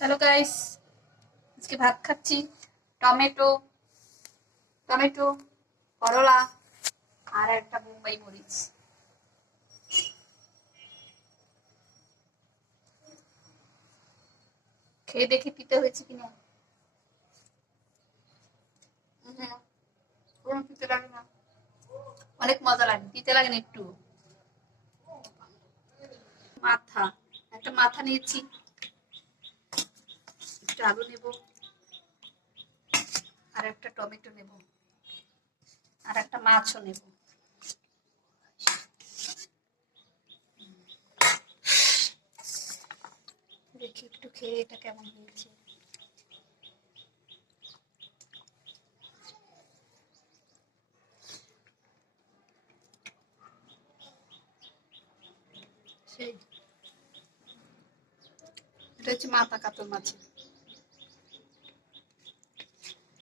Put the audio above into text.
Hello guys আজকে ভাত খাচ্ছি। টমেটো টমেটো, করলা, আর একটা মুম্বাই মরিচ। খেয়ে দেখি তিতে হয়েছে কিনা। কোনো তিতে লাগে না। অনেক মজা লাগে, তিতে লাগে না একটু। মাথা, একটা মাথা নিয়েছি। একটু আলু নেব, আর একটা টমেটো নেব, আর একটা মাছও নেব। দেখি একটু খেয়ে এটা কেমন হয়েছে। এটা হচ্ছে মাথা কাতল মাছের।